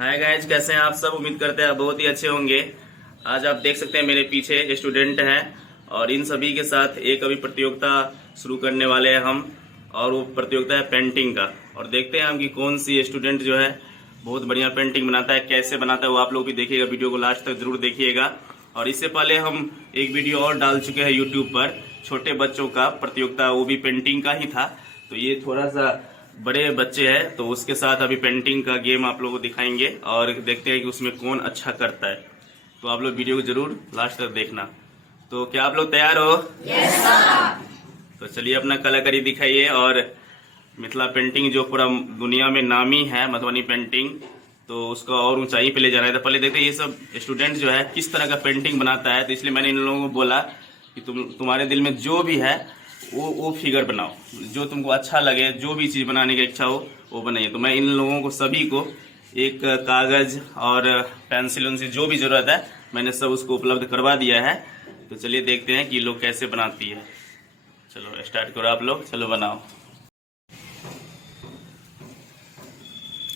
Hi guys, कैसे हैं आप सब। उम्मीद करते हैं बहुत ही अच्छे होंगे। आज आप देख सकते हैं मेरे पीछे स्टूडेंट हैं और इन सभी के साथ एक अभी प्रतियोगिता शुरू करने वाले हैं हम। और वो प्रतियोगिता है पेंटिंग का। और देखते हैं हम कि कौन सी स्टूडेंट जो है बहुत बढ़िया पेंटिंग बनाता है, कैसे बनाता है वो आप लोग भी देखिएगा। वीडियो को लास्ट तक जरूर देखिएगा। और इससे पहले हम एक वीडियो और डाल चुके हैं यूट्यूब पर, छोटे बच्चों का प्रतियोगिता, वो भी पेंटिंग का ही था। तो ये थोड़ा सा बड़े बच्चे हैं तो उसके साथ अभी पेंटिंग का गेम आप लोगों को दिखाएंगे और देखते हैं कि उसमें कौन अच्छा करता है। तो आप लोग वीडियो को जरूर लास्ट तक देखना। तो क्या आप लोग तैयार हो? Yes sir. तो चलिए अपना कलाकारी दिखाइए। और मिथिला पेंटिंग जो पूरा दुनिया में नामी है, मधुबनी पेंटिंग, तो उसको और ऊंचाई पे ले जाना है। तो पहले देखते हैं ये सब स्टूडेंट जो है किस तरह का पेंटिंग बनाता है। तो इसलिए मैंने इन लोगों को बोला कि तुम्हारे दिल में जो भी है वो फिगर बनाओ, जो तुमको अच्छा लगे, जो भी चीज़ बनाने की इच्छा हो वो बनाइए। तो मैं इन लोगों को सभी को एक कागज़ और पेंसिल, उनसे जो भी ज़रूरत है मैंने सब उसको उपलब्ध करवा दिया है। तो चलिए देखते हैं कि लोग कैसे बनाती है। चलो स्टार्ट करो आप लोग, चलो बनाओ।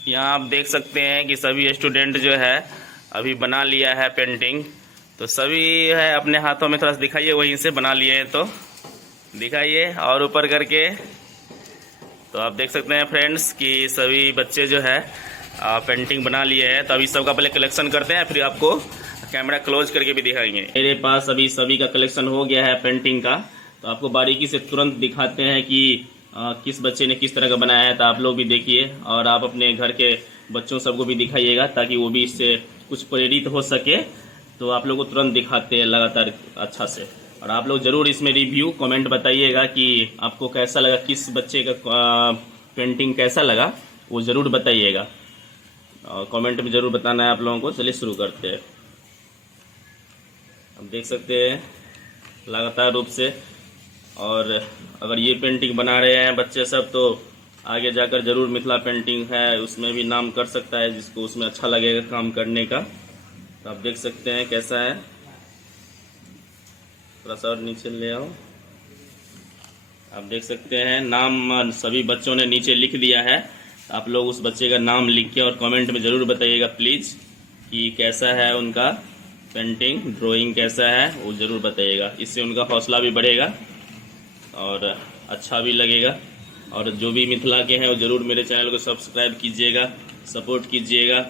यहाँ आप देख सकते हैं कि सभी स्टूडेंट जो है अभी बना लिया है पेंटिंग। तो सभी है अपने हाथों में, थोड़ा सा दिखाइए, वहीं से बना लिए हैं तो दिखाइए और ऊपर करके। तो आप देख सकते हैं फ्रेंड्स कि सभी बच्चे जो है पेंटिंग बना लिए हैं। तो अभी सबका पहले कलेक्शन करते हैं, फिर आपको कैमरा क्लोज करके भी दिखाएंगे। मेरे पास अभी सभी का कलेक्शन हो गया है पेंटिंग का। तो आपको बारीकी से तुरंत दिखाते हैं कि किस बच्चे ने किस तरह का बनाया है। तो आप लोग भी देखिए और आप अपने घर के बच्चों सबको भी दिखाइएगा ताकि वो भी इससे कुछ प्रेरित हो सके। तो आप लोग को तुरंत दिखाते हैं लगातार अच्छा से। और आप लोग ज़रूर इसमें रिव्यू कमेंट बताइएगा कि आपको कैसा लगा, किस बच्चे का पेंटिंग कैसा लगा, वो ज़रूर बताइएगा। और कमेंट में ज़रूर बताना है आप लोगों को। चलिए शुरू करते हैं। आप देख सकते हैं लगातार रूप से। और अगर ये पेंटिंग बना रहे हैं बच्चे सब तो आगे जाकर ज़रूर मिथिला पेंटिंग है उसमें भी नाम कर सकता है, जिसको उसमें अच्छा लगेगा काम करने का। तो आप देख सकते हैं कैसा है। थोड़ा सा और नीचे ले आओ। आप देख सकते हैं नाम सभी बच्चों ने नीचे लिख दिया है। आप लोग उस बच्चे का नाम लिख के और कमेंट में ज़रूर बताइएगा प्लीज़ कि कैसा है उनका पेंटिंग, ड्राइंग कैसा है, वो ज़रूर बताइएगा। इससे उनका हौसला भी बढ़ेगा और अच्छा भी लगेगा। और जो भी मिथिला के हैं वो ज़रूर मेरे चैनल को सब्सक्राइब कीजिएगा, सपोर्ट कीजिएगा,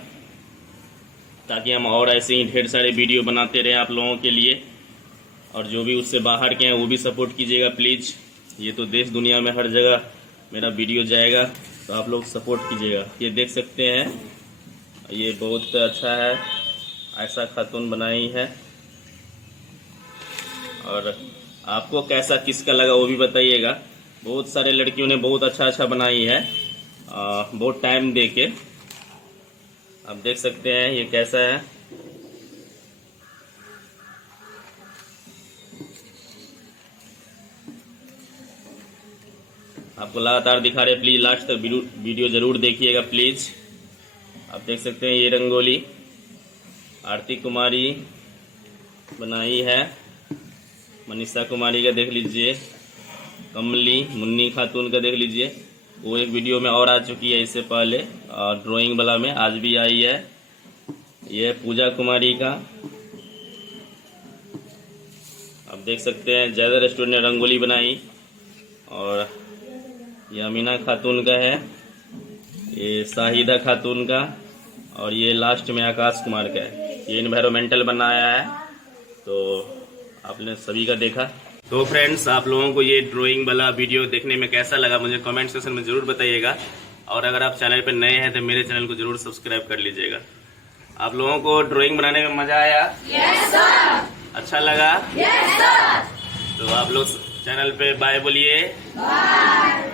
ताकि हम और ऐसे ही ढेर सारे वीडियो बनाते रहें आप लोगों के लिए। और जो भी उससे बाहर के हैं वो भी सपोर्ट कीजिएगा प्लीज़। ये तो देश दुनिया में हर जगह मेरा वीडियो जाएगा, तो आप लोग सपोर्ट कीजिएगा। ये देख सकते हैं, ये बहुत अच्छा है, ऐसा खातून बनाई है। और आपको कैसा किसका लगा वो भी बताइएगा। बहुत सारे लड़कियों ने बहुत अच्छा बनाई है बहुत टाइम दे के। आप देख सकते हैं ये कैसा है। आपको लगातार दिखा रहे, प्लीज़ लास्ट तक वीडियो ज़रूर देखिएगा प्लीज़। आप देख सकते हैं ये रंगोली आरती कुमारी बनाई है, मनीषा कुमारी का देख लीजिए, कमली मुन्नी खातून का देख लीजिए, वो एक वीडियो में और आ चुकी है इससे पहले, और ड्राइंग वाला में आज भी आई है। ये पूजा कुमारी का आप देख सकते हैं। जयदा रेस्टोरेंट ने रंगोली बनाई। और ये अमीना खातून का है, ये शाहिदा खातून का, और ये लास्ट में आकाश कुमार का है। ये इन्वायरमेंटल बनाया है। तो आपने सभी का देखा। तो फ्रेंड्स, आप लोगों को ये ड्राइंग वाला वीडियो देखने में कैसा लगा मुझे कमेंट सेक्शन में ज़रूर बताइएगा। और अगर आप चैनल पर नए हैं तो मेरे चैनल को ज़रूर सब्सक्राइब कर लीजिएगा। आप लोगों को ड्राइंग बनाने में मज़ा आया? Yes sir. अच्छा लगा? Yes sir. तो आप लोग चैनल पे बाय बोलिए। बाय।